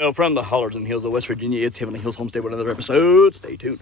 Well, from the hollers and hills of West Virginia, it's Heavenly Hills Homestead with another episode. Stay tuned.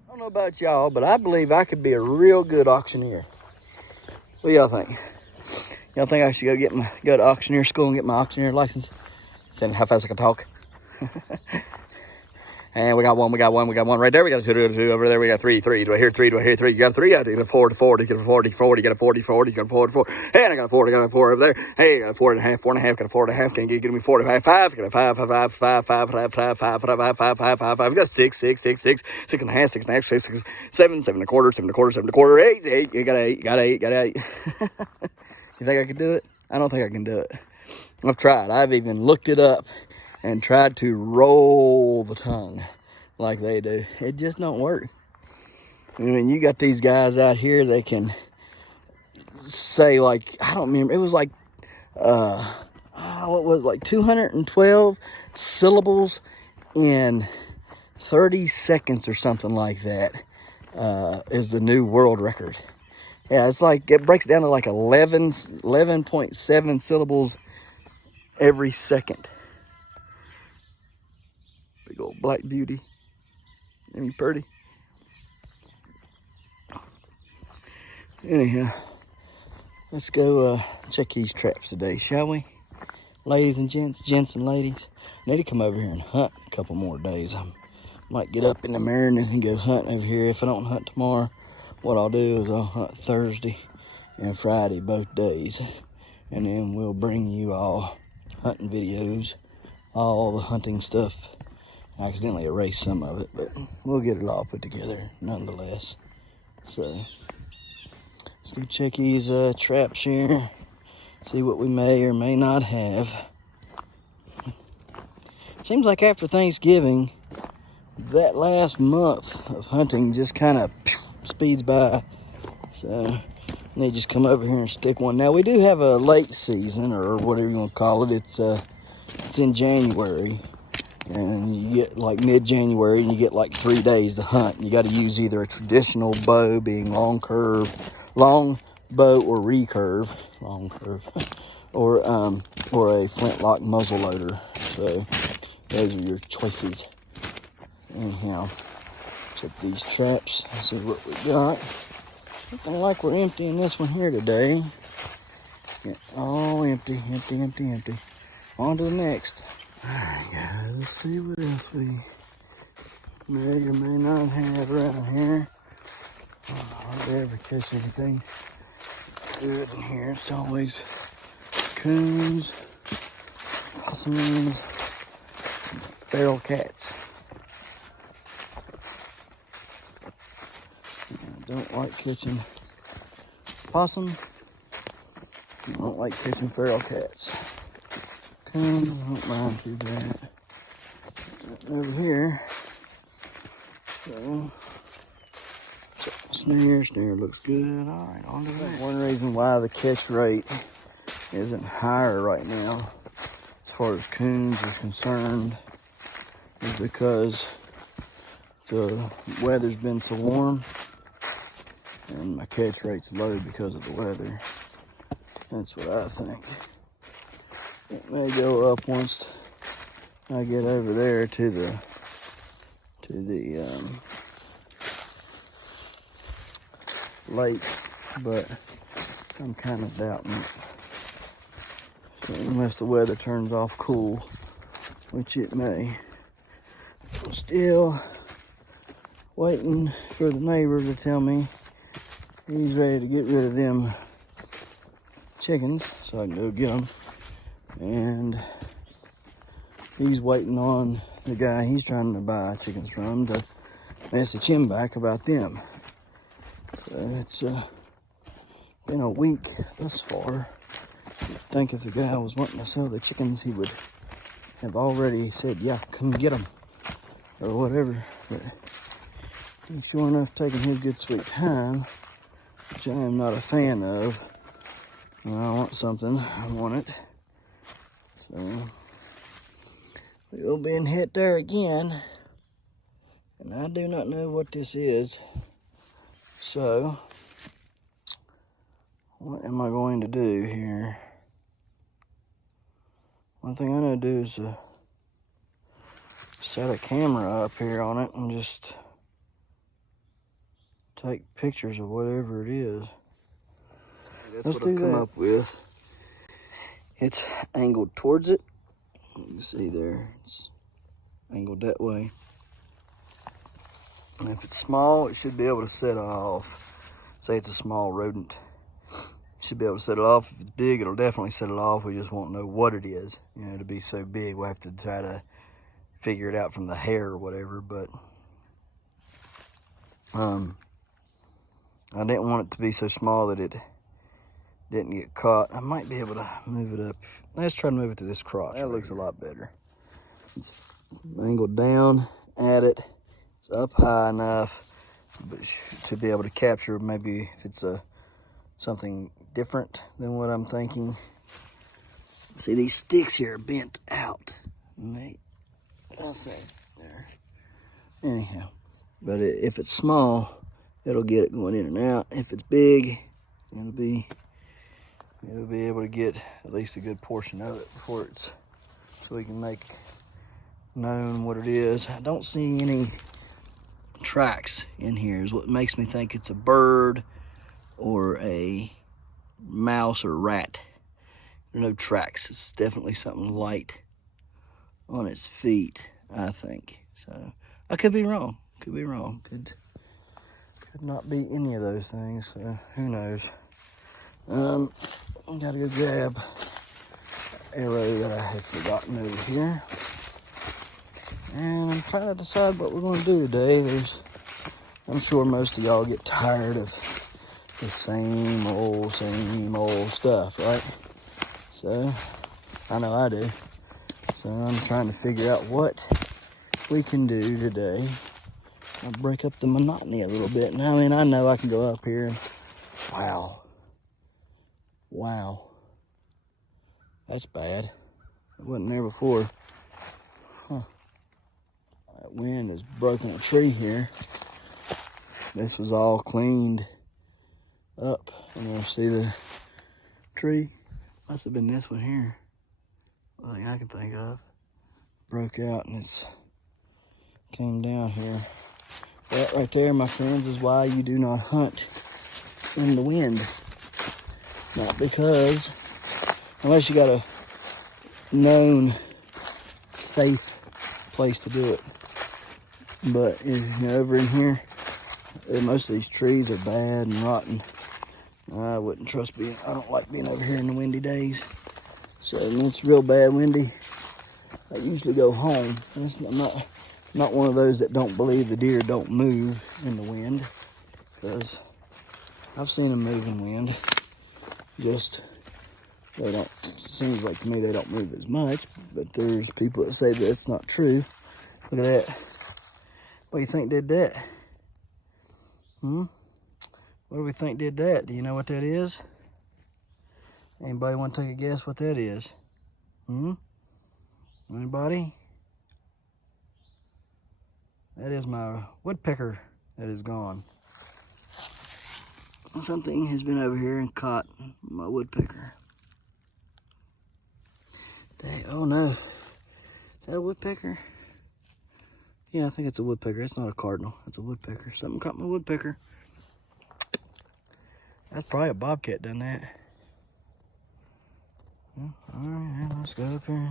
I don't know about y'all, but I believe I could be a real good auctioneer. What do y'all think? Y'all think I should go to auctioneer school and get my auctioneer license? Saying how fast I can talk. And we got one right there. We got two over there. We got three. Do I hear three? You got a three? I get a four, you get a 40, you got a 40, you got a 4. And I got a 4, over there. Hey, I got a 4.5, got a 4.5. Can you give me 4.5? 5, got a 5. We got 6, 6.5, 6.5, 6, 7, 7.25, 8. You got 8. You think I could do it? I don't think I can do it. I've tried. I've even looked it up and tried to roll the tongue like they do. It just don't work. I mean, you got these guys out here that can say, like, I don't remember, it was like, what was it, like 212 syllables in 30 seconds or something like that, is the new world record. Yeah, it's like, it breaks down to like 11.7 syllables every second. Big old black beauty. Ain't he pretty? Anyhow, let's go check these traps today, shall we? Ladies and gents and ladies. I need to come over here and hunt a couple more days. I might get up in the morning and go hunt over here. If I don't hunt tomorrow, what I'll do is I'll hunt Thursday and Friday both days. And then we'll bring you all hunting videos, all the hunting stuff. I accidentally erased some of it, but we'll get it all put together nonetheless. So, let's do check these traps here, see what we may or may not have. Seems like after Thanksgiving, that last month of hunting just kind of speeds by. So, they just come over here and stick one. Now, we do have a late season, or whatever you want to call it. It's in January. And you get like mid-January and you get like 3 days to hunt. You got to use either a traditional bow, being long bow or recurve, or a flintlock muzzle loader. So those are your choices. Anyhow, check these traps, see what we got. Looking like we're emptying this one here today. Yeah, all empty. On to the next. Alright guys, let's see what else we may or may not have around here. Hardly ever catch anything good in here. It's always coons, possums, feral cats. I don't like catching possum. I don't like catching feral cats. I don't mind too bad. Over here, so snare looks good. All right, on to that. One reason why the catch rate isn't higher right now, as far as coons are concerned, is because The weather's been so warm, and my catch rate's low because of the weather. That's what I think. It may go up once I get over there to the lake, but I'm kind of doubting it. So unless the weather turns off cool, which it may. I'm still waiting for the neighbor to tell me he's ready to get rid of them chickens so I can go get them. And he's waiting on the guy he's trying to buy chickens from to message him back about them. So it's been a week thus far. You'd think if the guy was wanting to sell the chickens, he would have already said, yeah, come get them, or whatever. But he's sure enough taking his good sweet time, which I am not a fan of. When I want something, I want it. So we'll be in hit there again, and I do not know what this is. So what am I going to do here? One thing I know to do is set a camera up here on it and just take pictures of whatever it is. That's what I've come up with. It's angled towards it. You can see there, it's angled that way. And if it's small, it should be able to set off. Say it's a small rodent. It should be able to set it off. If it's big, it'll definitely set it off. We just won't know what it is. You know, to be so big, we'll have to try to figure it out from the hair or whatever. But I didn't want it to be so small that it didn't get caught. I might be able to move it up. Let's try to move it to this crotch. That looks a lot better. It's angled down at it. It's up high enough to be able to capture maybe if it's something different than what I'm thinking. See, these sticks here are bent out. That's it there. Anyhow, but if it's small, it'll get it going in and out. If it's big, it'll be able to get at least a good portion of it before it's, so we can make known what it is. I don't see any tracks in here is what makes me think it's a bird or a mouse or rat. There are no tracks. It's definitely something light on its feet, I think. So I could be wrong. Could be wrong. Could not be any of those things. So who knows? Gotta go grab an arrow that I had forgotten over here. And I'm trying to decide what we're going to do today. I'm sure most of y'all get tired of the same old stuff, right? So, I know I do. So I'm trying to figure out what we can do today. I'll break up the monotony a little bit. And I mean, I know I can go up here and, wow. That's bad. It wasn't there before. Huh. That wind has broken a tree here. This was all cleaned up. And you'll see the tree. Must have been this one here. One thing I can think of. Broke out and it's came down here. That right there, my friends, is why you do not hunt in the wind. Not because, unless you got a known safe place to do it. But if you're over in here, most of these trees are bad and rotten. I wouldn't trust I don't like being over here in the windy days. So when it's real bad windy, I usually go home. I'm not one of those that don't believe the deer don't move in the wind, because I've seen them move in wind. Just, they don't, it seems like to me they don't move as much, but there's people that say that's not true. Look at that. What do you think did that? What do we think did that? Do you know what that is? Anybody want to take a guess what that is? Anybody? That is my woodpecker that is gone. Something has been over here and caught my woodpecker. Dang, oh no. Is that a woodpecker? Yeah, I think it's a woodpecker. It's not a cardinal. It's a woodpecker. Something caught my woodpecker. That's probably a bobcat done that. Well, all right, let's go up here.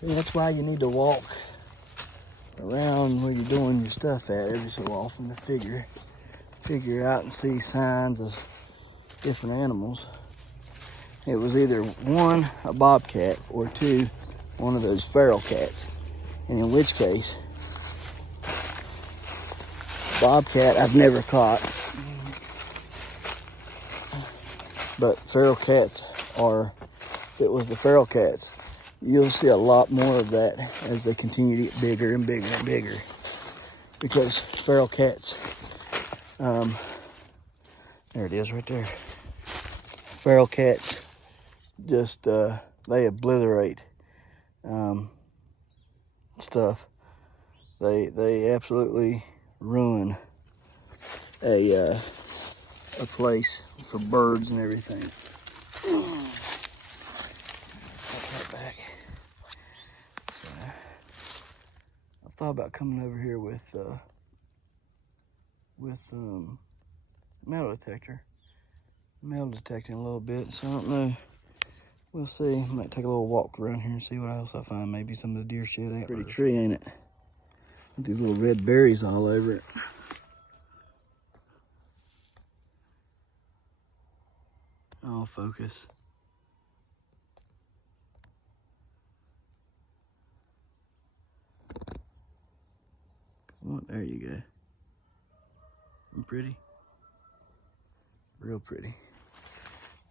See, that's why you need to walk around where you're doing your stuff at every so often to figure out and see signs of different animals. It was either one, a bobcat, or two, one of those feral cats. And in which case, bobcat I've never caught, but feral cats are, if it was the feral cats, you'll see a lot more of that as they continue to get bigger and bigger and bigger. Because feral cats, there it is right there. Feral cats just, they obliterate stuff. They absolutely ruin a place for birds and everything. Put that back. I thought about coming over here with metal detecting a little bit, so I don't know. We'll see. I might take a little walk around here and see what else I find. Maybe some of the deer shit antlers. Pretty tree, ain't it? With these little red berries all over it. I'll focus. Well, there you go. Isn't pretty? Real pretty.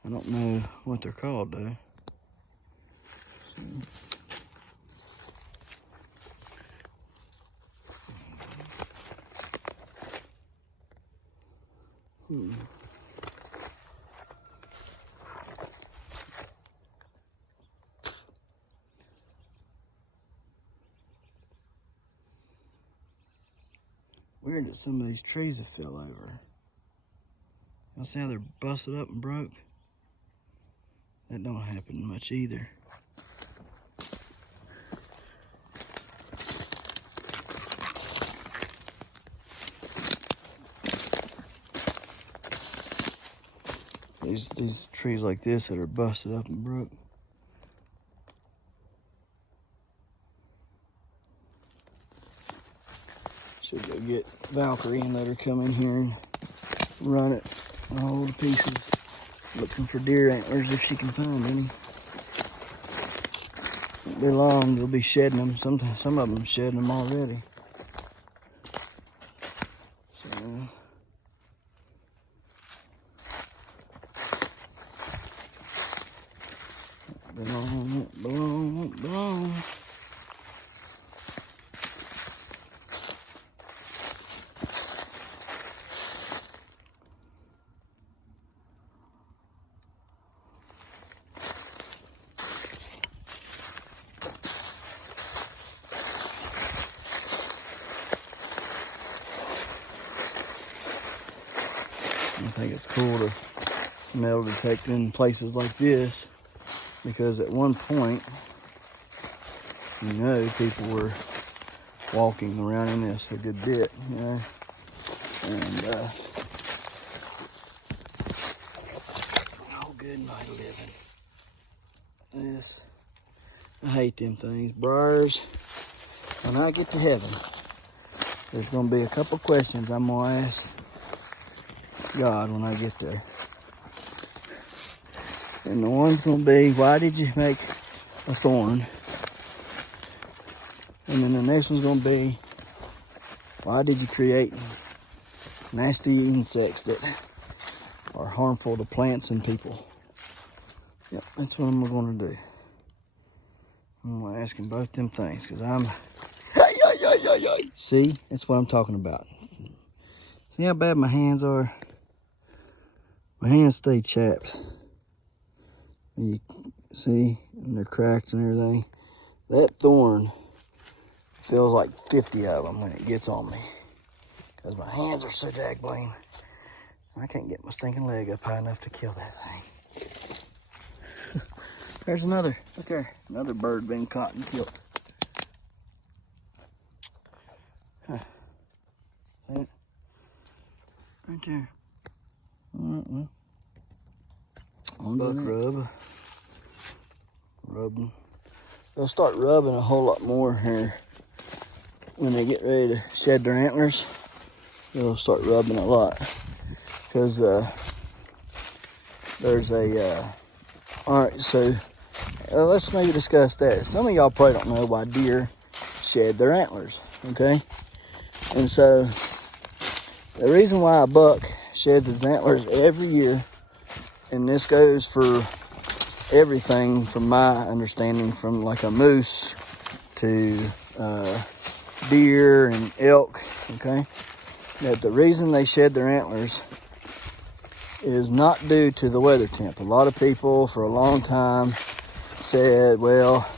I don't know what they're called though. Weird that some of these trees have fell over. Y'all see how they're busted up and broke? That don't happen much either. These trees like this that are busted up and broke. Should go get Valkyrie and let her come in here and run it all to pieces, looking for deer antlers if she can find any. Won't be long, they'll be shedding them. Some of them shedding them already. So, won't belong. I think it's cool to metal detect in places like this, because at one point, you know, people were walking around in this a good bit, you know, and oh, good night living. This, I hate them things. Briars, when I get to heaven, there's gonna be a couple questions I'm gonna ask God when I get there. And the one's gonna be, why did you make a thorn? And then the next one's gonna be, why did you create nasty insects that are harmful to plants and people? Yep, that's what I'm gonna do. I'm gonna ask him both them things, because I'm, see, that's what I'm talking about. See how bad my hands are? My hands stay chapped. You see, and they're cracked and everything. That thorn feels like 50 of them when it gets on me. Because my hands are so dag-blame. I can't get my stinking leg up high enough to kill that thing. There's another. Look there. Another bird being caught and killed. Huh. See it? Right there. Buck rub. Rubbing. They'll start rubbing a whole lot more here when they get ready to shed their antlers. They'll start rubbing a lot because there's a all right, so let's maybe discuss that. Some of y'all probably don't know why deer shed their antlers, okay? And so the reason why a buck sheds its antlers every year, and this goes for everything from my understanding, from like a moose to deer and elk, okay, that the reason they shed their antlers is not due to the weather temp. A lot of people for a long time said, well,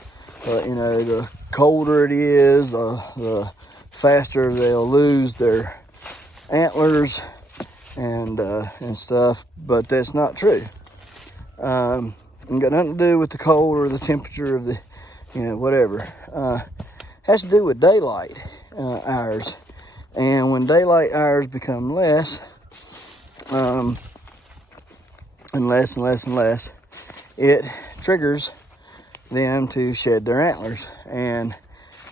you know, the colder it is, the faster they'll lose their antlers and stuff, but that's not true. Ain't got nothing to do with the cold or the temperature of the, you know, whatever. Has to do with daylight hours. And when daylight hours become less, and less and less and less, it triggers them to shed their antlers. And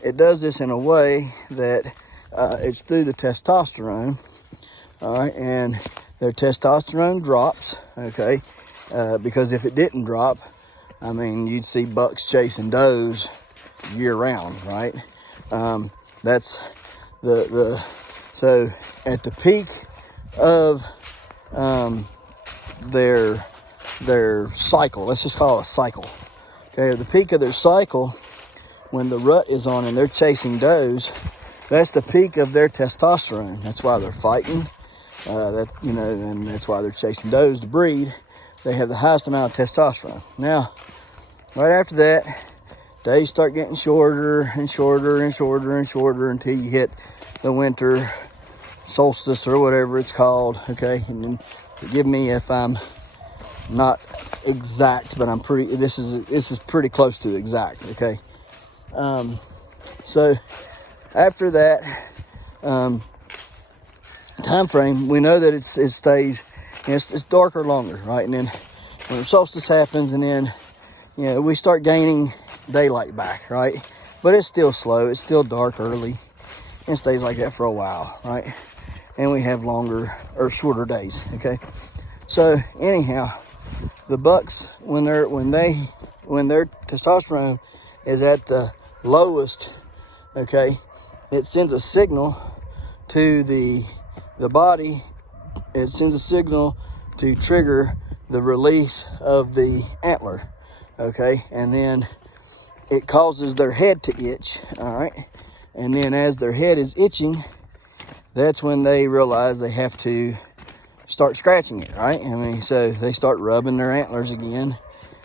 it does this in a way that it's through the testosterone. All right, and their testosterone drops, okay? Because if it didn't drop, I mean, you'd see bucks chasing does year round, right? That's so at the peak of their cycle, let's just call it a cycle. Okay, at the peak of their cycle, when the rut is on and they're chasing does, that's the peak of their testosterone. That's why they're fighting. And that's why they're chasing does to breed. They have the highest amount of testosterone. Now, right after that, days start getting shorter and shorter and shorter and shorter until you hit the winter solstice or whatever it's called, okay? And then forgive me if I'm not exact, but this is pretty close to exact, okay? So after that time frame, we know that it stays, it's darker longer, right? And then when the solstice happens, and then, you know, we start gaining daylight back, right? But it's still slow, it's still dark early, and stays like that for a while, right? And we have longer or shorter days, okay? So anyhow, the bucks, when their testosterone is at the lowest, okay, it sends a signal to the body. It sends a signal to trigger the release of the antler, okay? And then it causes their head to itch, all right? And then as their head is itching, that's when they realize they have to start scratching it, right? I mean, so they start rubbing their antlers again,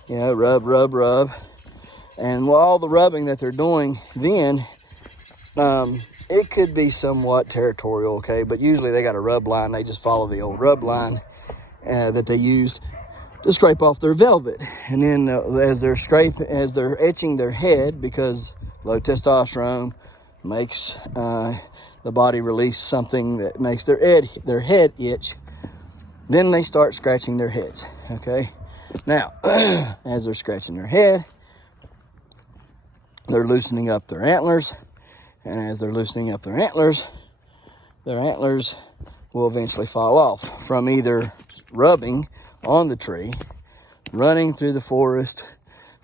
you know, rub, rub, rub. And while all the rubbing that they're doing then, it could be somewhat territorial, okay? But usually they got a rub line. They just follow the old rub line that they used to scrape off their velvet. And then as they're itching their head, because low testosterone makes the body release something that makes their head itch, then they start scratching their heads, okay? Now, as they're scratching their head, they're loosening up their antlers. And as they're loosening up their antlers will eventually fall off from either rubbing on the tree, running through the forest,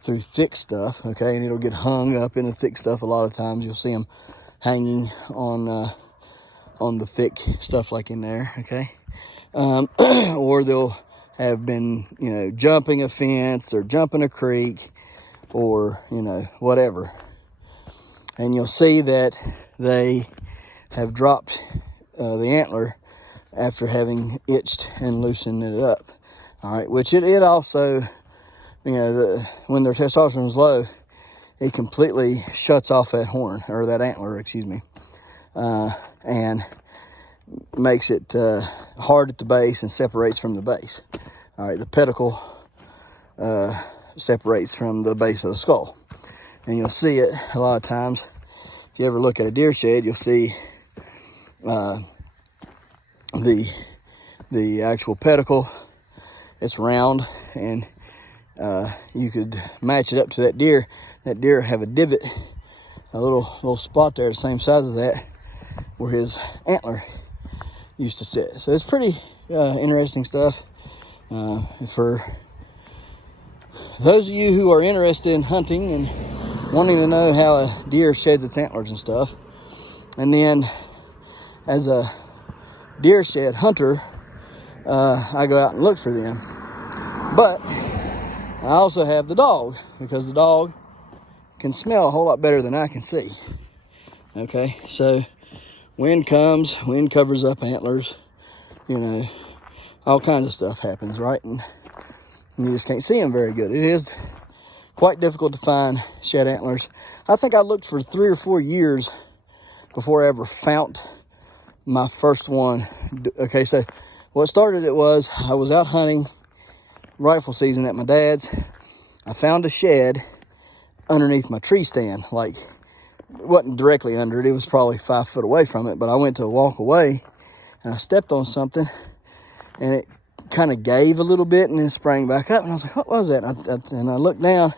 through thick stuff, okay? And it'll get hung up in the thick stuff. A lot of times you'll see them hanging on the thick stuff like in there, okay? Or they'll have been, you know, jumping a fence or jumping a creek or, you know, whatever. And you'll see that they have dropped the antler after having itched and loosened it up. All right, which it also, you know, when their testosterone is low, it completely shuts off that horn, or that antler, excuse me, and makes it hard at the base and separates from the base. All right, the pedicle separates from the base of the skull. And you'll see it a lot of times. If you ever look at a deer shed, you'll see the actual pedicle. It's round, and you could match it up to that deer. That deer have a divot, a little spot there the same size as that, where his antler used to sit. So it's pretty interesting stuff. For those of you who are interested in hunting and wanting to know how a deer sheds its antlers and stuff, and then as a deer shed hunter, I go out and look for them. But I also have the dog, because the dog can smell a whole lot better than I can see. Okay, so wind comes, wind covers up antlers, you know, all kinds of stuff happens, right? And you just can't see them very good. It is quite difficult to find shed antlers. I think I looked for 3 or 4 years before I ever found my first one. Okay, so what started it was I was out hunting rifle season at my dad's. I found a shed underneath my tree stand. Like, it wasn't directly under it. It was probably 5 foot away from it, but I went to walk away and I stepped on something and it kind of gave a little bit and then sprang back up. And I was like, what was that? And I looked down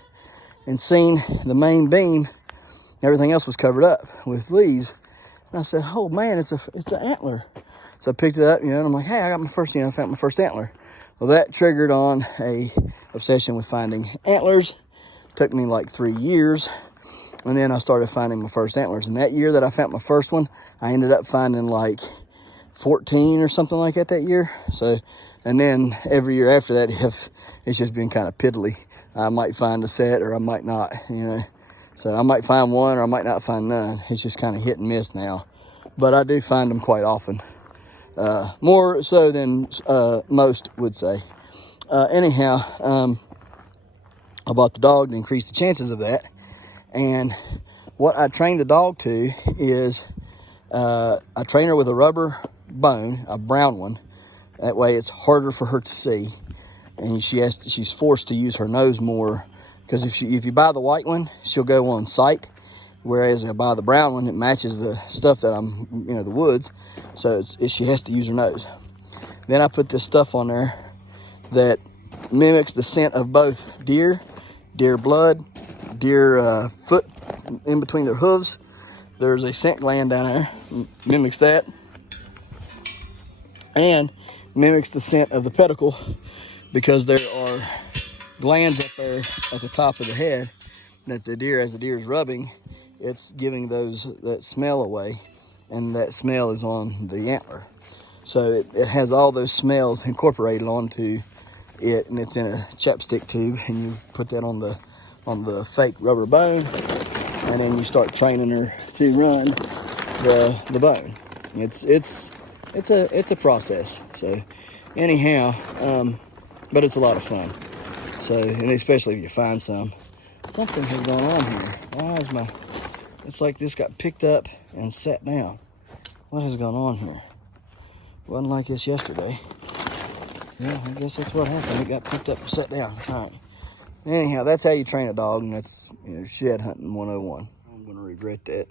and seen the main beam. Everything else was covered up with leaves. And I said, oh man, it's an antler. So I picked it up, you know, and I'm like, hey, I got my first, I found my first antler. Well, that triggered on a obsession with finding antlers. Took me like 3 years. And then I started finding my first antlers. And that year that I found my first one, I ended up finding like 14 or something like that year. So, and then every year after that, it's just been kind of piddly. I might find a set or I might not, you know. So I might find one or I might not find none. It's just kind of hit and miss now. But I do find them quite often. More so than most would say. Anyhow, I bought the dog to increase the chances of that. And what I trained the dog to is I train her with a rubber bone, a brown one. That way it's harder for her to see. And she's forced to use her nose more. Because if you buy the white one, she'll go on sight. Whereas if I buy the brown one, it matches the stuff that the woods. So she has to use her nose. Then I put this stuff on there that mimics the scent of both deer blood, deer foot in between their hooves. There's a scent gland down there, mimics that. And mimics the scent of the pedicle, because there are glands up there at the top of the head that as the deer is rubbing, it's giving that smell away, and that smell is on the antler. So it has all those smells incorporated onto it, and it's in a chapstick tube, and you put that on the fake rubber bone, and then you start training her to run the bone. It's a process. So anyhow, but it's a lot of fun. So, and especially if you find something has gone on here. Why is it's like this got picked up and sat down. What has gone on here? Wasn't like this yesterday. Yeah, I guess that's what happened. It got picked up and sat down. All right. Anyhow, that's how you train a dog, and that's shed hunting 101. I'm gonna regret that,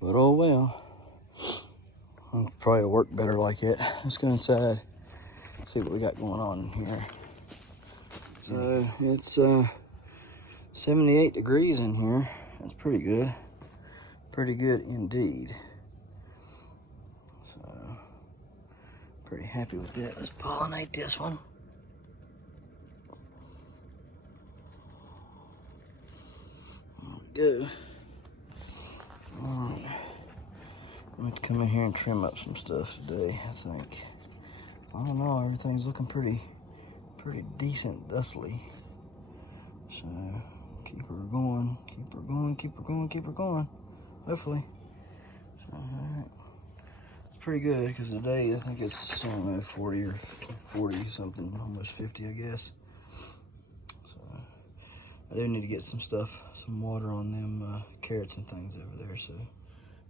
but oh well. I'll probably work better like it. Let's go inside, see what we got going on in here. So it's 78 degrees in here. That's pretty good. Pretty good indeed. So pretty happy with that. Let's pollinate this one. There we go. Alright. I'm going to come in here and trim up some stuff today, I think. I don't know, everything's looking pretty decent thusly. So keep her going, keep her going, keep her going, keep her going. Hopefully. So, alright. It's pretty good, because today I think it's, I don't know, 40 or 40 something, almost 50 I guess. So do need to get some water on them carrots and things over there. So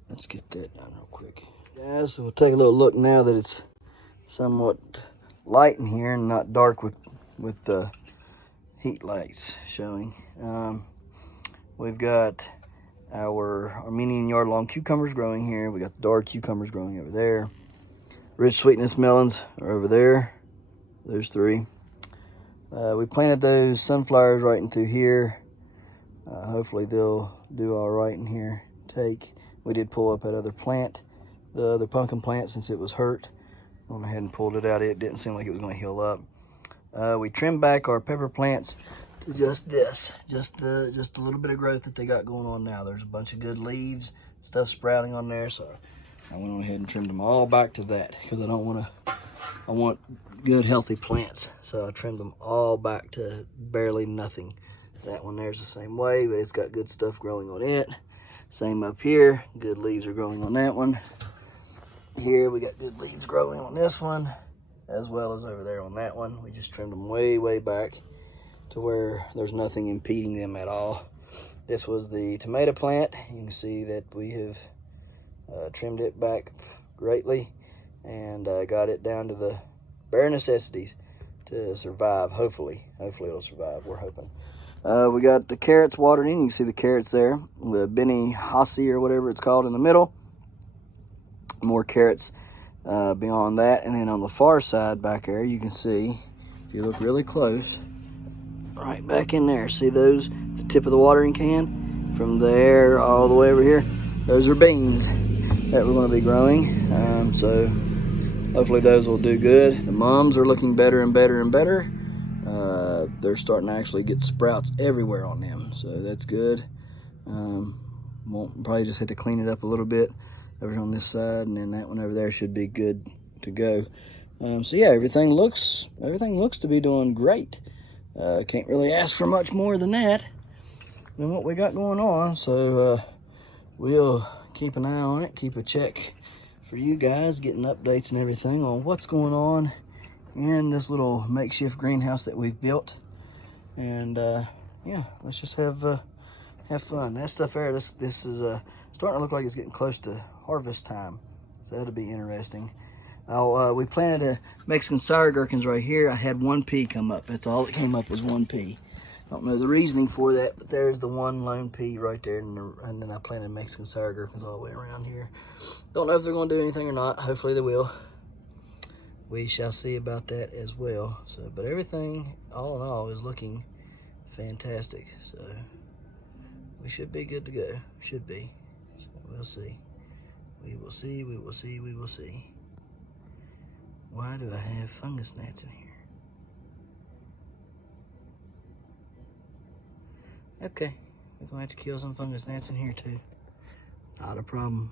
let's get that done real quick. Guys, so we'll take a little look now that it's somewhat light in here and not dark with the heat lights showing. We've got our Armenian yard-long cucumbers growing here. We got the dark cucumbers growing over there. Rich sweetness melons are over there. There's 3. We planted those sunflowers right in through here. Hopefully they'll do all right in here. We did pull up that other plant, the other pumpkin plant, since it was hurt. Went ahead and pulled it out. It didn't seem like it was going to heal up. We trimmed back our pepper plants to just this, just a little bit of growth that they got going on now. There's a bunch of good leaves, stuff sprouting on there, so I went on ahead and trimmed them all back to that because I want good healthy plants. So I trimmed them all back to barely nothing. That one there's the same way, but it's got good stuff growing on it. Same up here, good leaves are growing on that one. Here we got good leaves growing on this one, as well as over there on that one. We just trimmed them way back to where there's nothing impeding them at all. This was the tomato plant. You can see that we have trimmed it back greatly and got it down to the bare necessities to survive. Hopefully it'll survive. We're hoping. We got the carrots watered in. You can see the carrots there, the Benny Hossie or whatever it's called in the middle. More carrots beyond that, and then on the far side back there, you can see, if you look really close, right back in there, see those, the tip of the watering can, from there all the way over here, those are beans that we're going to be growing. So hopefully those will do good. The mums are looking better and better and better. They're starting to actually get sprouts everywhere on them, so that's good. Won't probably just have to clean it up a little bit over on this side, and then that one over there should be good to go. So yeah, everything looks to be doing great. Can't really ask for much more than that, than what we got going on. So we'll keep an eye on it, keep a check for you guys, getting updates and everything on what's going on in this little makeshift greenhouse that we've built. And yeah, let's just have fun. That stuff there, this is starting to look like it's getting close to harvest time, so that'll be interesting. We planted Mexican sour gherkins right here. I had 1 pea come up. That's all that came up was 1 pea. I don't know the reasoning for that, but there's the one lone pea right there, and then I planted Mexican sour gherkins all the way around here. Don't know if they're going to do anything or not. Hopefully they will. We shall see about that as well. So, but everything, all in all, is looking fantastic. So we should be good to go. Should be. So we'll see. We will see. We will see. We will see. Why do I have fungus gnats in here? Okay, we're going to have to kill some fungus gnats in here too. Not a problem.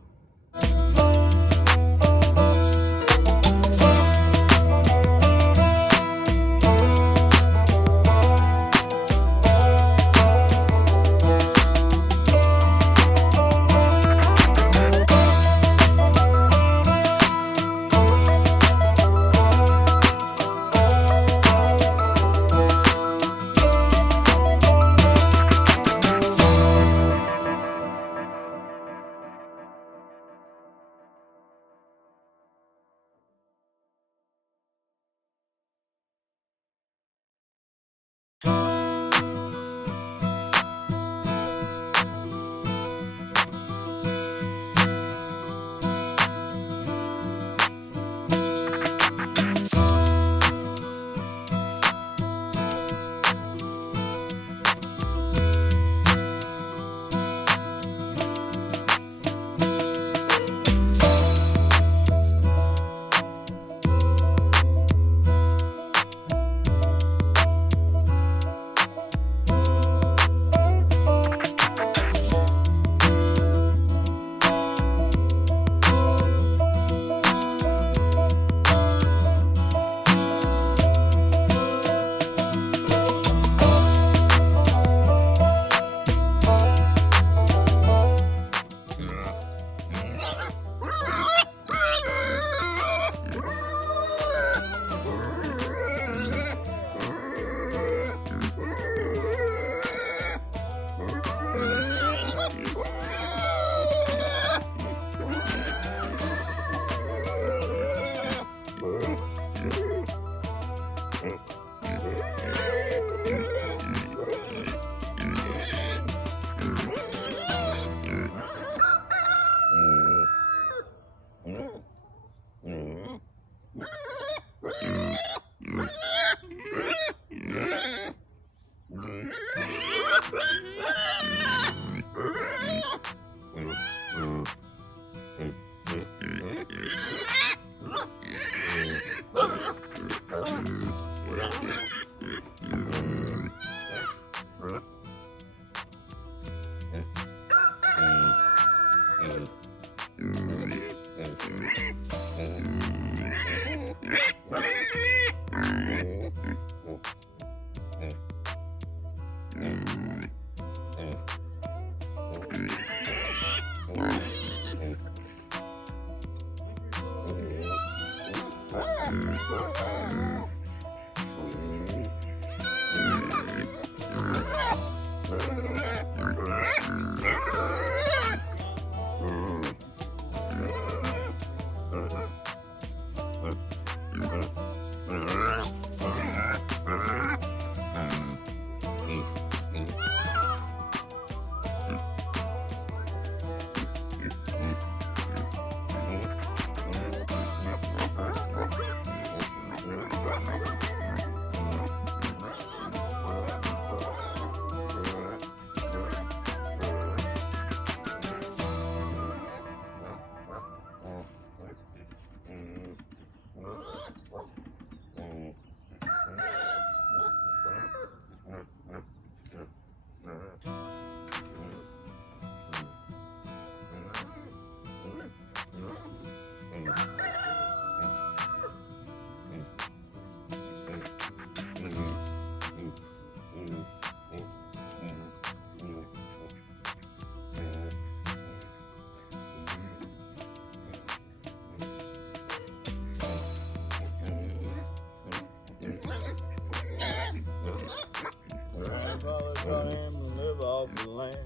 Taught him to live off the land.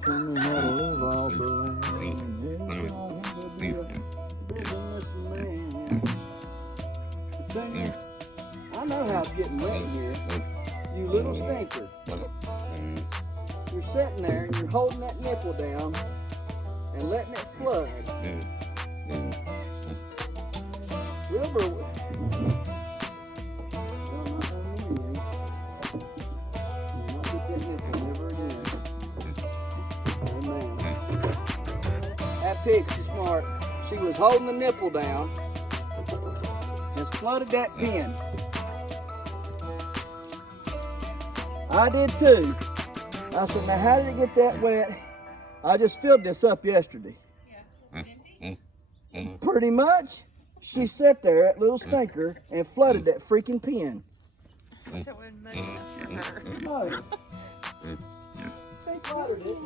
Grandfather taught me how to live off the land. Petunia, I know how it's getting wet here. You little stinker. You're sitting there and you're holding that nipple down and letting it flood. Wilbur. That pig, she's smart. She was holding the nipple down and flooded that pen. I did too. I said, now how did it get that wet? I just filled this up yesterday. Yeah. Pretty much. She sat there, that little stinker, and flooded that freaking pen. That wasn't muddy enough for her. No. They flooded it.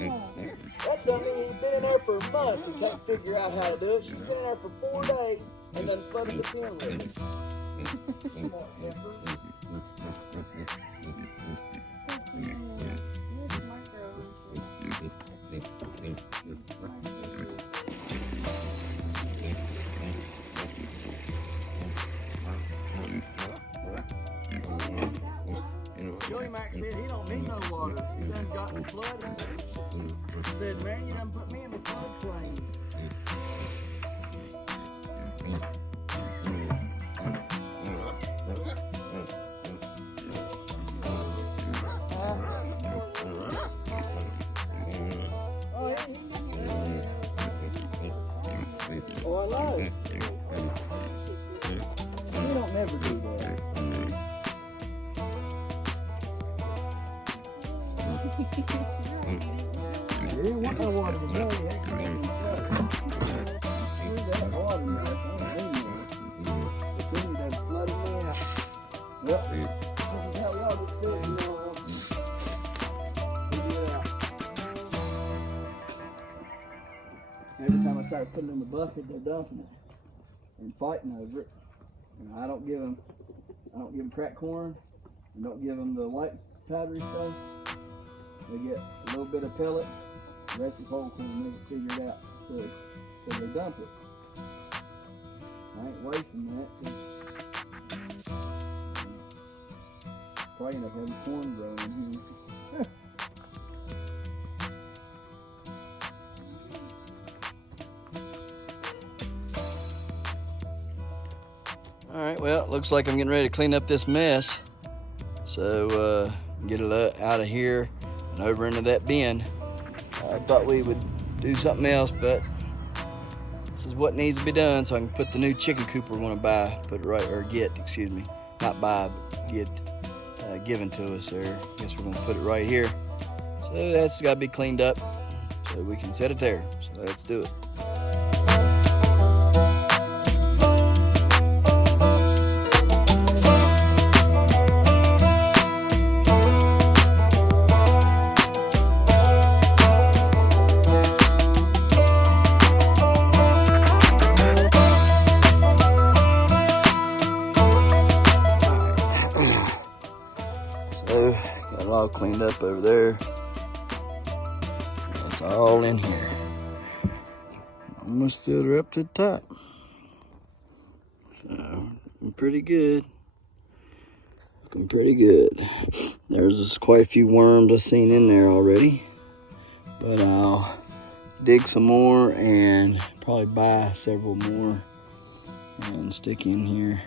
That's something he's been in there for months and can't figure out how to do it. She's been in there for 4 days and done flooded the pen with it. Joey Mac said he don't need no water. He done got the flood. He said, man, you done put me in the floodplain. Oh, I know. You don't never do that. You didn't want no water today. That water now. The thing that flooded me out. Yep. This is how y'all get fed, you know. Every time I try to put it in the bucket, they're dumping it and fighting over it. And I don't give them cracked corn. I don't give them the white powdery stuff. They get a little bit of pellet. The rest is whole corn. They figure it out. So they dump it. I ain't wasting that. Probably end up having corn growing here. Alright, well, it looks like I'm getting ready to clean up this mess. So, get it out of here and over into that bin. I thought we would do something else, but this is what needs to be done so I can put the new chicken coop we're going to buy, excuse me, not buy, but get given to us there. I guess we're going to put it right here. So that's got to be cleaned up so we can set it there. So let's do it. all cleaned up over there. It's all in here. Almost filled her up to the top. So, pretty good. Looking pretty good. There's quite a few worms I've seen in there already. But I'll dig some more and probably buy several more and stick in here.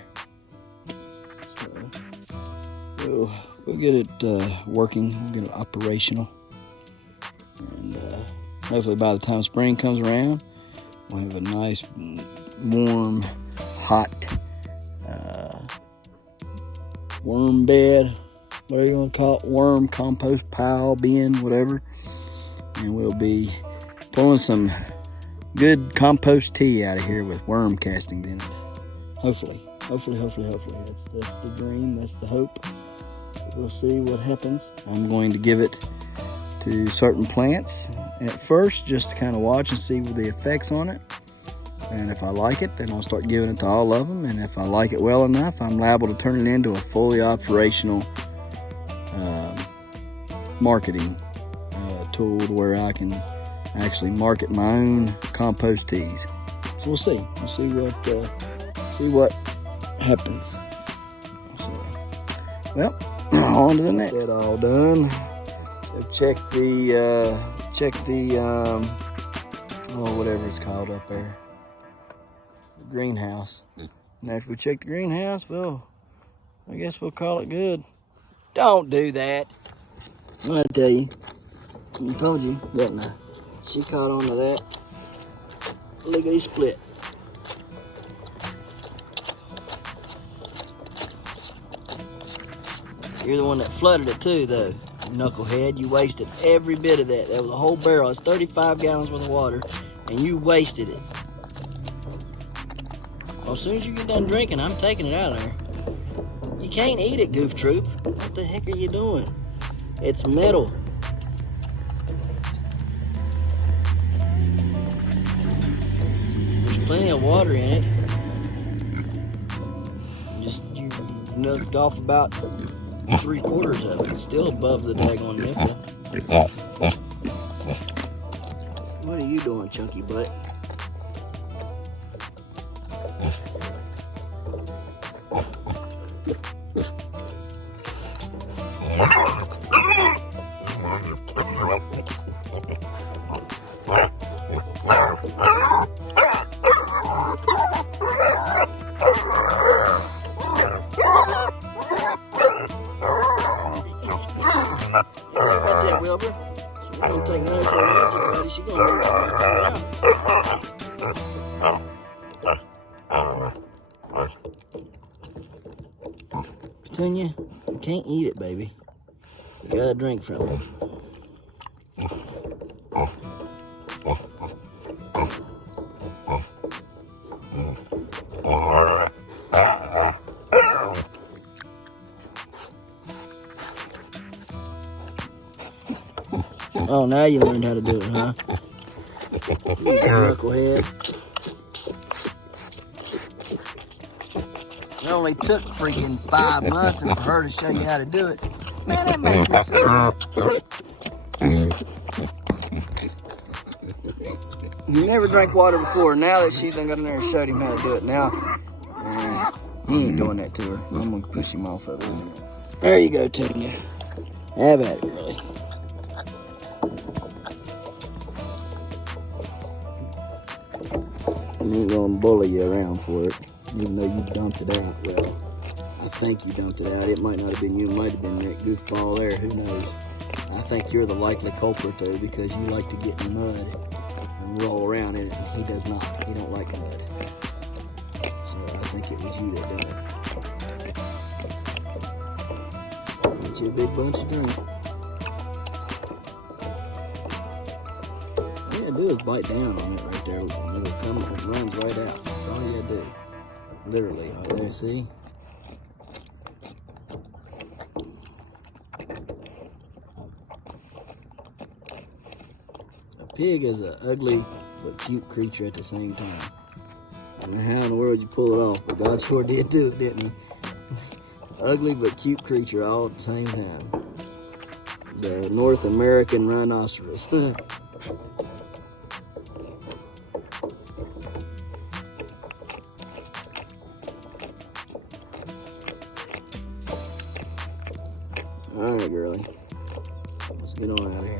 So we'll get it working, we'll get it operational. And hopefully by the time spring comes around, we'll have a nice, warm, hot worm bed, whatever you want to call it, worm compost pile, bin, whatever. And we'll be pulling some good compost tea out of here with worm castings in it. Hopefully. That's the dream, that's the hope. So we'll see what happens. I'm going to give it to certain plants at first, just to kind of watch and see the effects on it. And if I like it, then I'll start giving it to all of them. And if I like it well enough, I'm liable to turn it into a fully operational marketing tool to where I can actually market my own compost teas. So we'll see. We'll see what happens. So, well, on to the next. That all done. So check the whatever it's called up there. Greenhouse. And after we check the greenhouse, well, I guess we'll call it good. Don't do that. I tell you, I told you, didn't I? She caught on to that. Lickety split. You're the one that flooded it too, though. Knucklehead, you wasted every bit of that. That was a whole barrel. It's 35 gallons worth of water, and you wasted it. Well, as soon as you get done drinking, I'm taking it out of there. You can't eat it, Goof Troop. What the heck are you doing? It's metal. There's plenty of water in it. Just you knocked off about 3/4 of it. It's still above the daggone nipple. What are you doing, chunky butt? Wilbur. She's gonna take another turn, buddy. She's gonna Petunia, you can't eat it, baby. You gotta drink from it. Oh, now you learned how to do it, huh? You knucklehead. It only took freaking 5 months and for her to show you how to do it. Man, that makes me so You never drank water before. Now that she's done got in there and showed him how to do it, now he ain't doing that to her. I'm gonna push him off of it. There you go, Petunia. Have at it, really. I ain't gonna bully you around for it, even though you dumped it out. Well, I think you dumped it out. It might not have been you. It might have been that goofball there. Who knows? I think you're the likely culprit, though, because you like to get in mud and roll around in it, and he does not. He don't like mud. So I think it was you that done it. Get you a big bunch of drink. All you gotta do is bite down on it right there, and it'll come, it runs right out. That's all you gotta do. Literally, right there, see? A pig is an ugly but cute creature at the same time. I don't know how in the world you pull it off, but God sure did do it, didn't he? Ugly but cute creature all at the same time. the North American rhinoceros. All right, girlie. Let's get on out of here.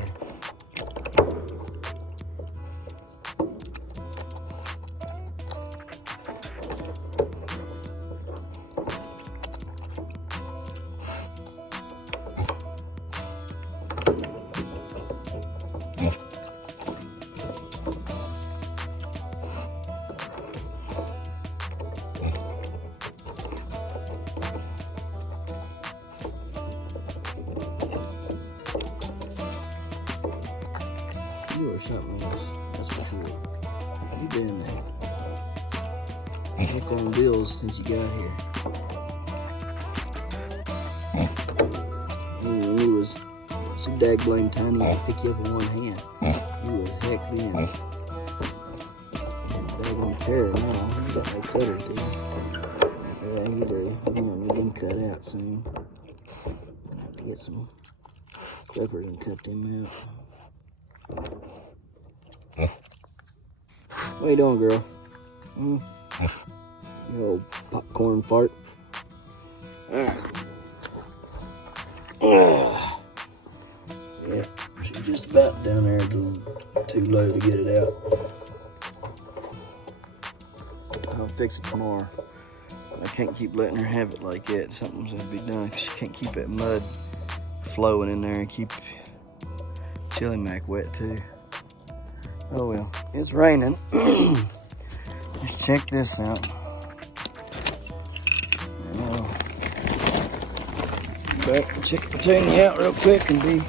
You are something else. That's for sure. You been there. Look on bills since you got here. When you was so dag-blame tiny, I pick you up with one hand. You was heck then. Dag-blame terror now. You got no cutter, too. Yeah, you do. You're gonna need them cut out soon. I have to get some clippers and cut them out. What you doing, girl? You old popcorn fart. Yeah, she's just about down there too low to get it out. I'll fix it tomorrow. I can't keep letting her have it like that. Something's gonna be done because she can't keep that mud flowing in there and keep chili mac wet too. Oh well, it's raining. Just check this out. Back and check Petunia out real quick and be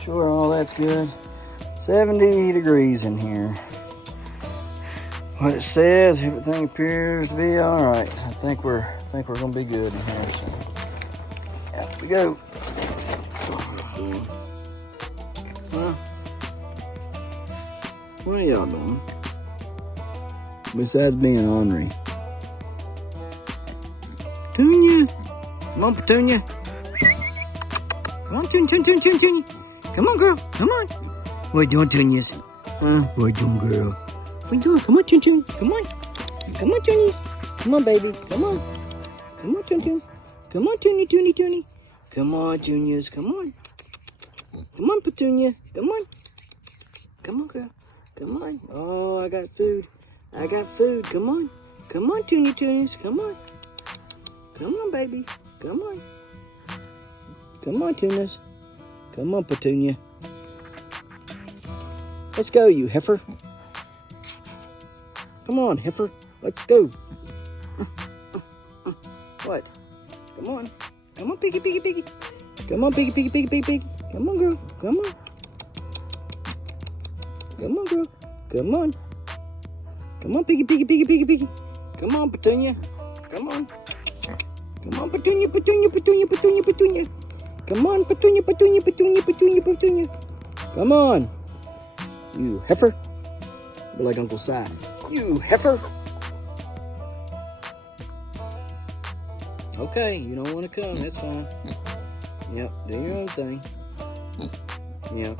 sure all that's good. 70 degrees in here. What it says, everything appears to be all right. I think we're gonna be good in here. So, out we go. Huh? What are y'all doing? Besides being ornery. Petunia! Come on, Petunia! Come on, Tun. Come on, girl. Come on. What you doing, Tunias? What you doing, girl? What you doing? Come on, Tun. Come on. Come on, Tunias. Come on, baby. Come on. Come on, Tun. Come on, Tuny. Come on, Tunias. Come on. Come on, Petunia. Come on. Come on, girl. Come on. Oh, I got food. Come on. Come on, Tunias. Come on. Come on, baby. Come on. Come on, Tunas. Come on, Petunia. Let's go, you heifer. Come on, heifer. Let's go. What? Come on. Come on, piggy. Come on, piggy. Come on, girl. Come on. Come on, girl. Come on. Come on, piggy. Come on, Petunia. Come on. Come on, Petunia. Come on, Petunia. Come on. You heifer. Be like Uncle Si. You heifer. Okay, you don't want to come. That's fine. Yep, do your own thing. Yep.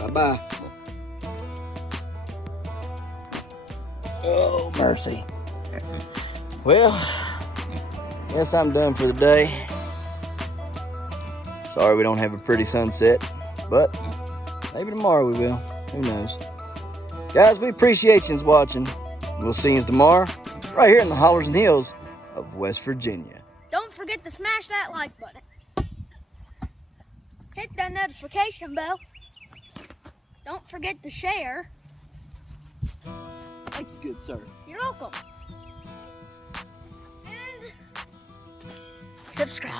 Bye-bye. Oh, mercy. Well, guess I'm done for the day. Sorry we don't have a pretty sunset, but maybe tomorrow we will. Who knows? Guys, we appreciate you watching. We'll see you tomorrow, right here in the hollers and hills of West Virginia. Don't forget to smash that like button. Hit that notification bell. Don't forget to share. Thank you, good sir. You're welcome. And subscribe.